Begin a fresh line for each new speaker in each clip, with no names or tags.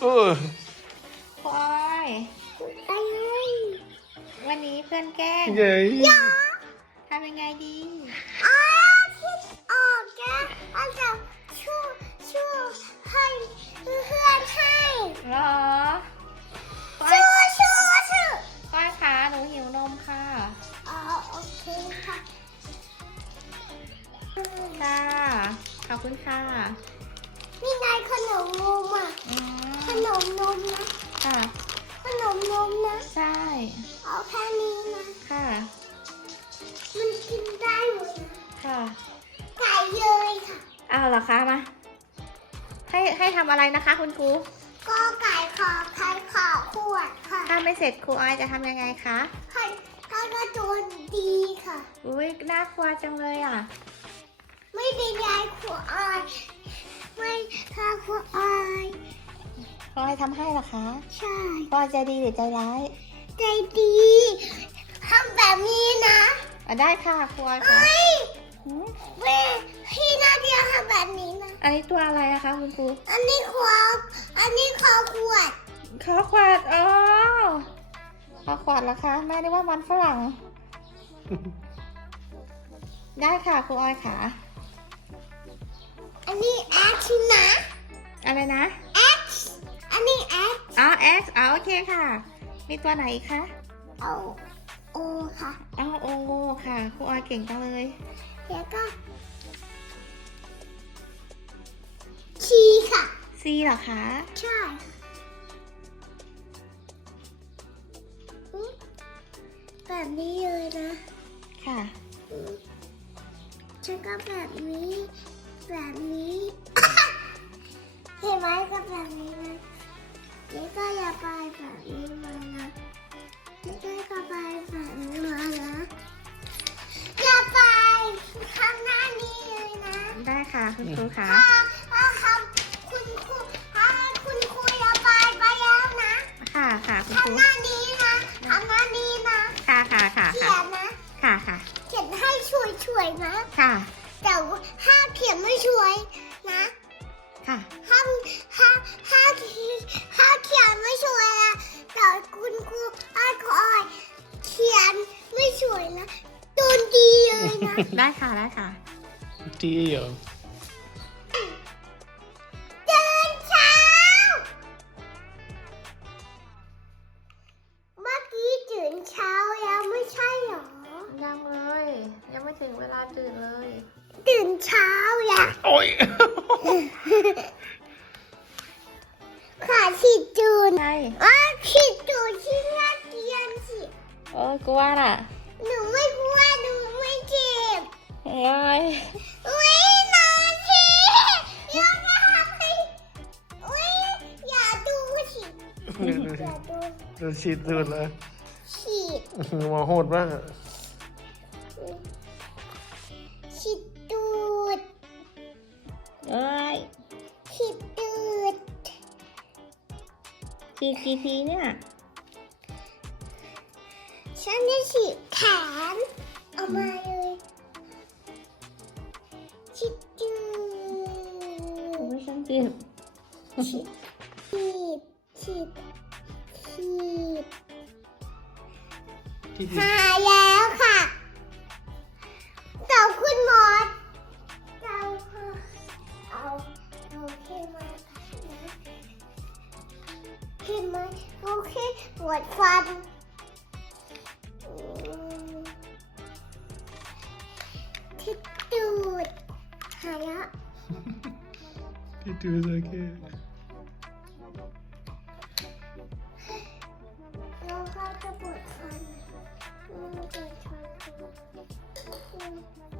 เออ
พลอยวันนี้เพื่อนแกล้ง
เย้ย
ทำยังไงดี
คิดออกแกอาจจะช่วยให้เพื่อนให้
หรอพลอย
ช่วย
พลอยขาหนูหิวนมค่ะ
อ๋อโอเคค่ะ
ค่ะขอบคุณค่ะ
นี่ไงขนมนมอ่ะ
อื
ข
ม
นมนมนะ
ค่ะ
ขนมนมนะ
ใช่
เอาแค่นี้นะ
ค่ะ
มันกินได้หมดนะ
ค่ะ
ไก่เลยค่ะ
เอาเหรอคะมาให้ทำอะไรนะคะคุณครู
ก็ไก่ขอไข่ขอขวดค่ะ
ถ้าไม่เสร็จครูออยจะทำยังไงคะ
ไข่ก็โดนดีค่ะ
อุ้ยน่ากลัวจังเลยอ่ะ
ไม่ได้ยายขวอายไม่ค่ะขวอาย
พลอยทำให้เหรอคะ
ใช่
พลอยใจดีหรือใจร้าย
ใจดีทำแบบนี้นะ
ได้ค่ะครูออยค่ะ
เฮ้ย
หืม
เว้ยพี่นาเดียทำแบบนี้นะ
อันนี้ตัวอะไรนะคะคุณครู
อันนี้ขวบอันนี้ขอขวด
ขอขวดอ๋อขอขวดเหรอคะแม่นึกว่ามันฝรั่ง ได้ค่ะครูออยค่ะ
อันนี้ X นะ
อะไรนะ
X อันนี้ X
อ๋อ X อ๋อโอเคค่ะ มีตัวไหนอีกคะ
เอา O ค่ะ
อ๋อโอค่ะครูออยเก่งจังเลย
แล้วก็ T ค่ะ
C เหรอคะ
ใช่แบบนี้เลยนะ
ค่ะ
ฉันก็แบบนี้ แบบนี้ เห็นไหมก็แบบนี้นะนี่ก็อย่าไปแบบนี้มานะนี่ก็ไปแบบนี้มานะอย่าไปข้างหน้านี้เลยนะ
ได้ค่ะคุณครูค่ะ
ถ้าทำคุณครูถ้าคุณครูอย่าไปแล้วนะ
ค่ะค่ะคุณครู
ทำหน้านี้นะทำหน้านี้นะ
ค่ะค่ะค่ะ
เขี
ค่ะ
ยนนะ
ค่ะค่ะ
เขียนให้ช่วยๆนะ
ค่ะ
แต่ว่าถ้าเขียนไม่ช่วยนะ
ค่ะ
ถ้าเขียนไม่ช่วยนะแต่คุณครูอาคอยเขียนไม่ช่วยนะโดนดีเลยนะ
ได้ค่ะได้ค่ะ
จีเหรอ
เดินเช้า เมื่อกี้ตื่นเช้าแล้วไม่ใช่หรอ
ยังเลย ยังไม่ถึงเวลาตื่นเลย
ตื่นเช้าอย่า
โอ้ย
ขาฉีดจูน
ใช่
ฉีดจูนที่หน้าเตียงสิ
โอ้ยกลัวน่ะ
หนูไม่กลัวหนูไม่เจ็บ
เอ้ย
อุ้ยนอนสิอย่าทำให้อุ้ยอย่าดูสิอย่าดู
จะฉีดสุดเลย
ฉีด
หมอโหดมากอะ
ฉีดตูด
เอ้ย
ฉีดตูด
ฉีดกี่ทีเนี่ย
ฉันจะฉีดแขนเอามาเลยฉีดตู
โอ้
ด
ยฉันเจ็บ
ฉีดฉีด
ที่
หายแล้วค่ะเต่าคุณหมอเต่าค่ะเอาเข้มมานะเข้มไหมโอเคปวดฟันที่ตูดหายแล้ว
ที่ดูโอเค
น้องเขาจะปวดฟันปวดฟัน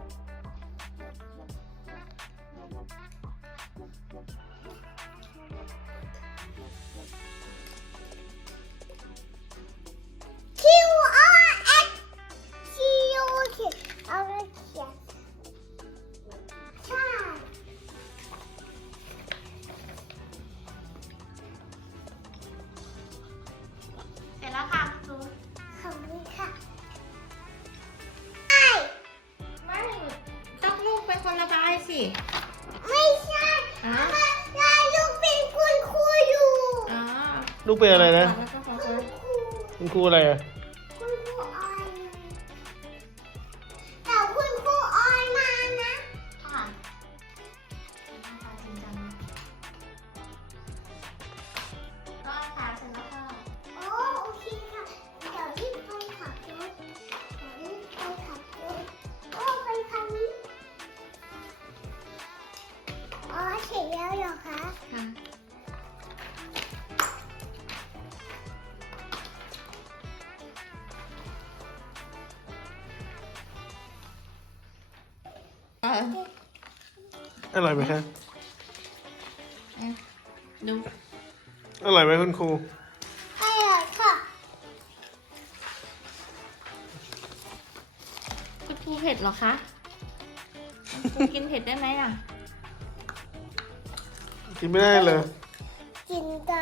คิวอาร์เอ็กคิวเขียนเอาไปเขียนใช่
เสร็จแล้วค่ะครู
ขอบคุณค่ะ
ไม่ต้องลูกเป็นคนระบายสิ
ไม่ใช่
อ๋อ
ลายลูกเป็นคุณครูอยู่
อ๋อ
ลูกเป็นอะไรนะ
แล้วก็ของคุณ
คุณครูอะไรอ่ะ
คุณครูออยแต่คุณครูออยมานะ
ค่ะหน้าตาจริงจังก็ค่ะเสร็จแล้วค่ะ
โอ้โอเคค่ะ เดี๋ยวรีบไปขับรถเดี๋ยวรีบไปขับรถโอ้ไปคันนี้อ๋อเสร็จแล้วเหรอคะ
ค่ะ
อร่อยไหมคะ
ดู
อร่อยไหมคุณครู
อร่อยค่ะ
คุณครูเผ็ดเหรอคะคุณครูกินเผ็ดได้ไหมอ่ะ
กินไม่ได้เลย
กินได้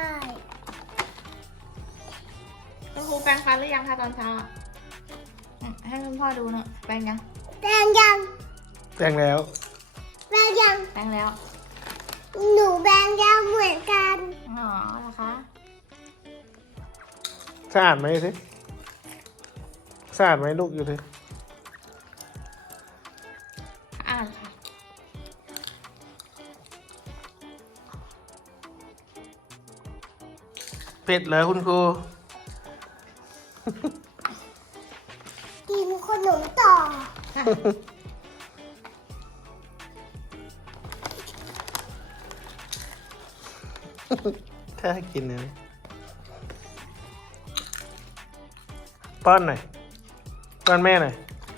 คุณครูแปรงฟันหรือยังคะตอนเช้าอ่ะให้คุณพ่อดูหน่อยแปรงยัง
แปรงยัง
แต่งแล้ว
แปรงยัง
แปรงแล้ว
หนูแปรงยังเหมือนกัน
อ๋อเหรอคะ
สะอาดไหมสิสะอาดไหมลูกอยู่สิ
อ่านค่ะ
เผ็ดเหรอคุณครู
กินขนมต่อ
ถ้าให้กินเลยป้อนหน่อย ป้อนแม่หน่อย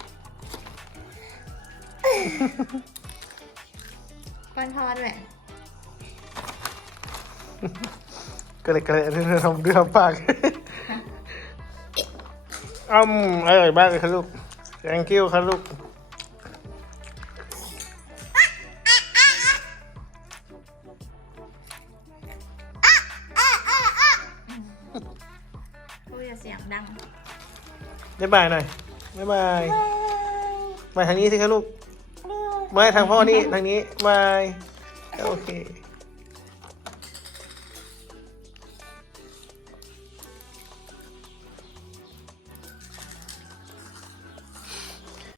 ป้อนพ่อด้วย
ก็เลยทำด้วยปาก อร่อยมากเลยครับลูก thank you ครับลูก
พูดอย่าเสียงดัง
บ๊ายบายหน่อย บ๊ายบายบายทางนี้สิครับลูกบายทางพ่อนี่ ทางนี้บาย โอเค